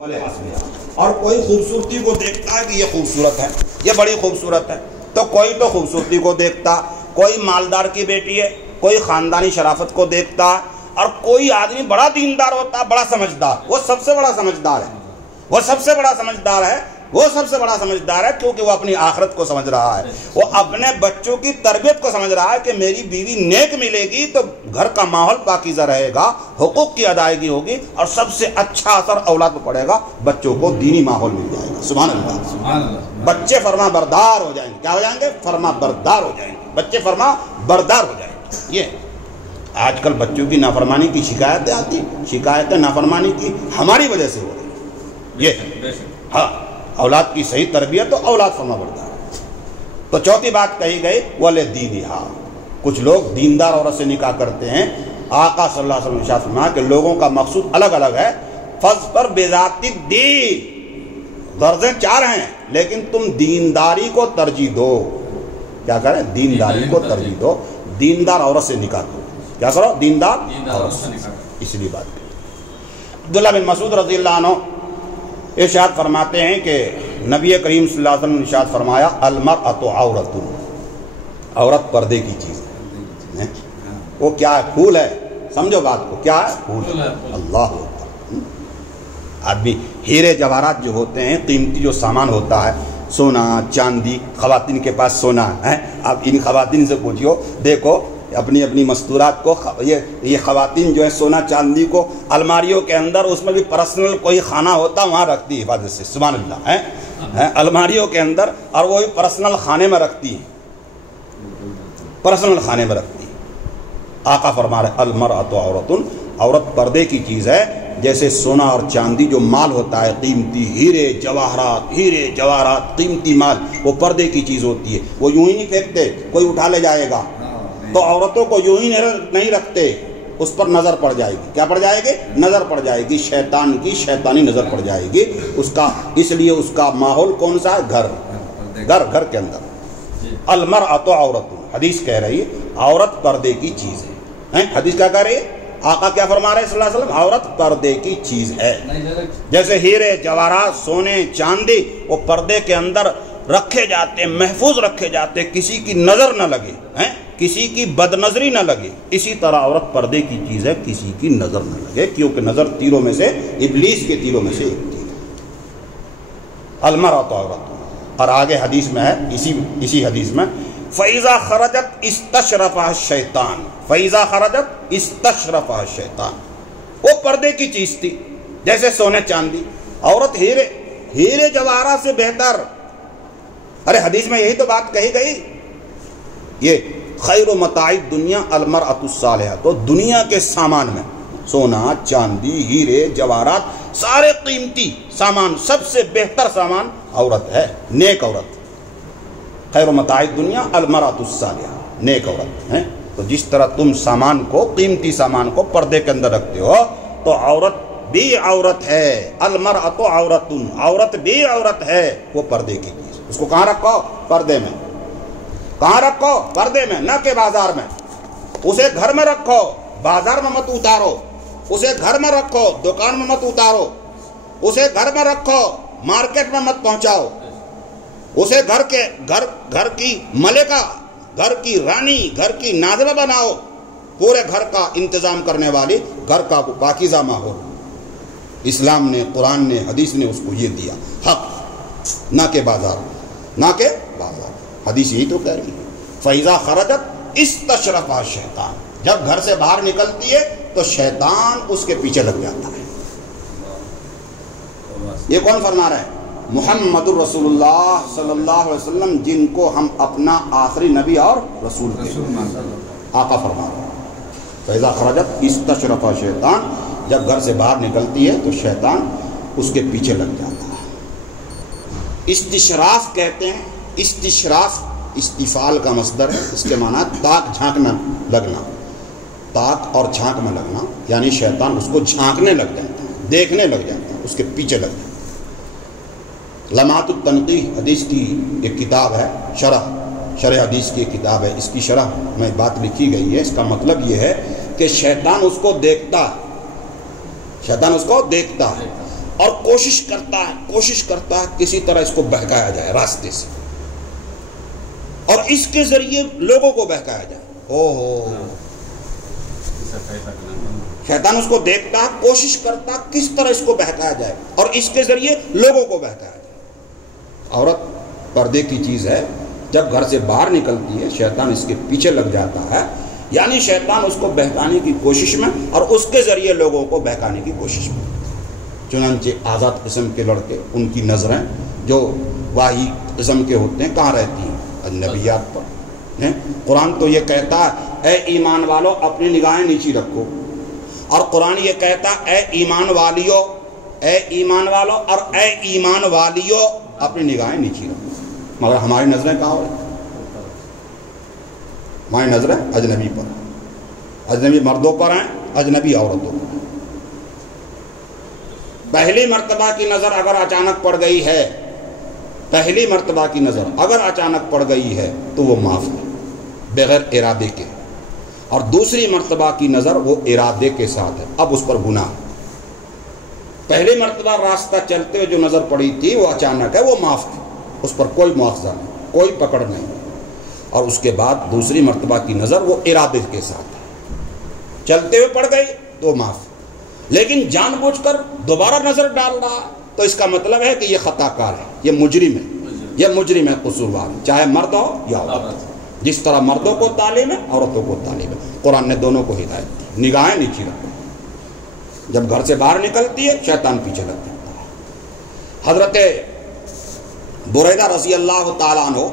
اور کوئی خوبصورتی کو دیکھتا ہے کہ یہ خوبصورت ہے، یہ بڑی خوبصورت ہے، تو کوئی تو خوبصورتی کو دیکھتا، کوئی مالدار کی بیٹی ہے، کوئی خاندانی شرافت کو دیکھتا، اور کوئی آدمی بڑا دیندار ہوتا، بڑا سمجھدار، وہ سب سے بڑا سمجھدار ہے، وہ سب سے بڑا سمجھدار ہے، وہ سب سے بڑا سمجھدار ہے، کیونکہ وہ اپنی آخرت کو سمجھ رہا ہے، وہ اپنے بچوں کی تربیت کو سمجھ رہا ہے کہ میری بیوی نیک ملے گی تو گھر کا ماحول پاکیزہ رہے گا، حقوق کی ادائیگی ہوگی، اور سب سے اچھا اثر اولاد پر پڑے گا، بچوں کو دینی ماحول مل جائے گا۔ سبحان اللہ۔ بچے فرما بردار ہو جائیں گے، کیا ہو جائیں گے؟ فرما بردار ہو جائیں گے، بچے فرما بردار ہو جائیں گے۔ یہ آج کل بچوں کی نافرمانی کی شکایتیں آتی، شکایتیں نافرمانی کی ہماری وجہ سے ہو رہی، یہ ہاں، اولاد کی صحیح تربیت تو اولاد فرما بردار ہے۔ تو چوتھی بات کہی گئی وَلِدِينِهَا، کچھ لوگ دیندار عورت سے نکاح کرتے ہیں۔ آقا صلی اللہ علیہ وسلم نے ارشاد فرمایا کہ لوگوں کا مقصود الگ الگ ہے، فض پر بذات الدین، غرضیں چار ہیں، لیکن تم دینداری کو ترجیح دو۔ کیا کریں؟ دینداری کو ترجیح دو، دیندار عورت سے نکاح کرو۔ کیا کرو؟ دیندار عورت سے نکاح کرو۔ اس لیے بات کی۔ عبداللہ بن مسعود رضی اللہ عنہ ارشاد فرماتے ہیں کہ نبی کریم صلی اللہ علیہ وسلم نے ارشاد فرمایا المرأۃ عورۃ، عورت پردے کی چیز ہے۔ وہ کیا ہے؟ پھول ہے، سمجھو بات کو، کیا ہے؟ پھول ہے۔ اللہ اکبر۔ آدمی ہیرے جواہرات جو ہوتے ہیں، قیمتی جو سامان ہوتا ہے، سونا چاندی، خواتین کے پاس سونا ہے، آپ ان خواتین سے پوچھو، دیکھو اپنی اپنی مستورات کو، یہ خواتین جو ہے سونا چاندی کو الماریوں کے اندر، اس میں بھی پرسنل کوئی خانہ ہوتا وہاں رکھتی ہے حفاظت سے، سبحان اللہ ہے، الماریوں کے اندر، اور وہ بھی پرسنل خانے میں رکھتی ہے، پرسنل خانے میں رکھتی ہے۔ آقا فرما رہے المرأۃ عورۃ، عورت پردے کی چیز ہے، جیسے سونا اور چاندی جو مال ہوتا ہے قیمتی، ہیرے جواہرات قیمتی مال، وہ پردے کی چیز ہوتی ہے، وہ یوں ہی نہیں پھینکتے، کوئی اٹھا لے جائے گا، تو عورتوں کو یوں ہی نہیں رکھتے، اس پر نظر پڑ جائے گی۔ کیا پڑ جائے گی؟ نظر پڑ جائے گی، شیطان کی شیطانی نظر پڑ جائے گی اس کا، اس لیے اس کا ماحول کون سا ہے؟ گھر کے اندر۔ المرأۃ عورۃ، حدیث کہہ رہی ہے عورت پردے کی چیز ہے۔ حدیث کیا کہہ رہی ہے؟ آقا کیا فرما رہے ہیں صلی اللہ علیہ وسلم؟ عورت پردے کی چیز ہے۔ جیسے ہیرے جواہرات سونے چاندی وہ پردے کے اندر رکھے جاتے، محفوظ رکھے جاتے، کسی کی نظر نہ لگے، کسی کی بد نظری نہ لگے، اسی طرح عورت پردے کی چیز ہے، کسی کی نظر نہ لگے، کیونکہ نظر تیروں میں سے، ابلیس کے تیروں میں سے ایک تیر ہے۔ المرأۃ عورت، اور آگے حدیث میں ہے، اسی حدیث میں فَإِذَا خَرَجَتْ اسْتَشْرَفَهَا الشَّيْطَانُ، فَإِذَا خَرَجَتْ اسْتَشْرَفَهَا الشَّيْطَانُ، وہ پردے کی چیز تھی، جیسے سونے چاندی، عورت ہیرے جواہرات سے بہتر۔ ارے حدیث میں یہی تو بات کہی گئی، یہ خیر و متاع دنیا المرأۃ الصالحہ، تو دنیا کے سامان میں سونا چاندی ہیرے جواہرات سارے قیمتی سامان، سب سے بہتر سامان عورت ہے، نیک عورت۔ خیر و متاع دنیا المرأۃ الصالحہ، نیک عورت ہے۔ تو جس طرح تم سامان کو، قیمتی سامان کو پردے کے اندر رکھتے ہو، تو عورت بھی عورت ہے، المرأۃ عورۃ، عورت بھی عورت ہے، وہ پردے کی چیز۔ اس کو کہاں رکھو؟ پردے میں۔ کہاں رکھو؟ پردے میں، نہ کہ بازار میں۔ اسے گھر میں رکھو، بازار میں مت اتارو، اسے گھر میں رکھو، دکان میں مت اتارو، اسے گھر میں رکھو، مارکیٹ میں مت پہنچاؤ، اسے گھر کی ملکہ، گھر کی رانی، گھر کی نازلہ بناؤ، پورے گھر کا انتظام کرنے والی، گھر کا پاکیزہ ماحول۔ اسلام نے، قرآن نے، حدیث نے اس کو یہ دیا حق، نہ کہ بازار، نہ کہ بازار۔ حدیث یہی تو کہہ رہی ہے فَإِذَا خَرَجَتْ اسْتَشْرَفَهَا الشَّيْطَانُ، جب گھر سے باہر نکلتی ہے تو شیطان اس کے پیچھے لگ جاتا ہے۔ یہ کون فرما رہا ہے؟ محمد الرسول اللہ صلی اللہ علیہ وسلم، جن کو ہم اپنا آخری نبی اور رسول کہتے ہیں۔ آقا فرما رہا ہے فَإِذَا خَرَجَتْ اسْتَشْرَفَهَا الشَّيْطَانُ، جب گھر سے باہر نکلتی ہے تو شیطان اس کے پیچھے لگ جاتا ہے۔ استشراف کہتے ہیں، استشراف استفال کا مصدر ہے، اس کے معنی تاک جھانکنا، لگنا، تاک اور جھانک میں لگنا، یعنی شیطان اس کو جھانکنے لگ جاتا ہے، دیکھنے لگ جاتا ہے، اس کے پیچھے لگ جاتا ہے۔ لمحات التنقیح حدیث کی ایک کتاب ہے، شرح حدیث کی ایک کتاب ہے، اس کی شرح میں بات لکھی گئی ہے۔ اس کا مطلب یہ ہے کہ شیطان اس کو دیکھتا ہے، شیطان اس کو دیکھتا ہے، اور کوشش کرتا ہے کسی طرح اس کو بہکایا جائے راستے سے، اور اس کے ذریعے لوگوں کو بہکایا جائے۔ شیطان اس کو دیکھتا، کوشش کرتا کس طرح اس کو بہکایا جائے اور اس کے ذریعے لوگوں کو بہکایا جائے۔ عورت پردے کی چیز ہے، جب گھر سے باہر نکلتی ہے شیطان اس کے پیچھے لگ جاتا ہے، یعنی شیطان اس کو بہکانے کی کوشش میں اور اس کے ذریعے لوگوں کو بہکانے کی کوشش میں۔ چنانچہ آزاد قسم کے لڑکے، ان کی نظریں جو واہی قسم کے ہوتے ہیں کہاں رہتی ہیں؟ اجنبیات پر۔ قرآن تو یہ کہتا ہے اے ایمان والو اپنی نگاہیں نیچی رکھو، اور قرآن یہ کہتا اے ایمان والیو اور اے ایمان والیو اپنی نگاہیں نیچی رکھو، مگر ہماری نظریں کہاں ہو رہی؟ ہماری نظریں اجنبی پر، اجنبی مردوں پر ہیں، اجنبی عورتوں پر۔ پہلی مرتبہ کی نظر اگر اچانک پڑ گئی ہے، پہلی مرتبہ کی نظر اگر اچانک پڑ گئی ہے تو وہ معاف ہے بغیر ارادے کے، اور دوسری مرتبہ کی نظر وہ ارادے کے ساتھ ہے، اب اس پر گناہ۔ پہلی مرتبہ راستہ چلتے ہوئے جو نظر پڑی تھی وہ اچانک ہے، وہ معاف ہے، اس پر کوئی مواخذہ نہیں، کوئی پکڑ نہیں، اور اس کے بعد دوسری مرتبہ کی نظر وہ ارادے کے ساتھ ہے، چلتے ہوئے پڑ گئی تو معاف۔ لیکن جان بوجھ کر دوبارہ نظر ڈال رہا تو اس کا مطلب ہے کہ یہ خطا کار ہے، یہ مجرم ہے، قصوروار ہے، چاہے مرد ہو یا عورت۔ جس طرح مردوں کو تعلیم ہے عورتوں کو تعلیم ہے، قرآن نے دونوں کو ہدایت دی۔ نگاہیں نیچی رکھو، جب گھر سے باہر نکلتی ہے شیطان پیچھے لگ جاتا ہے۔ حضرت بریدہ رضی اللہ تعالیٰ عنہ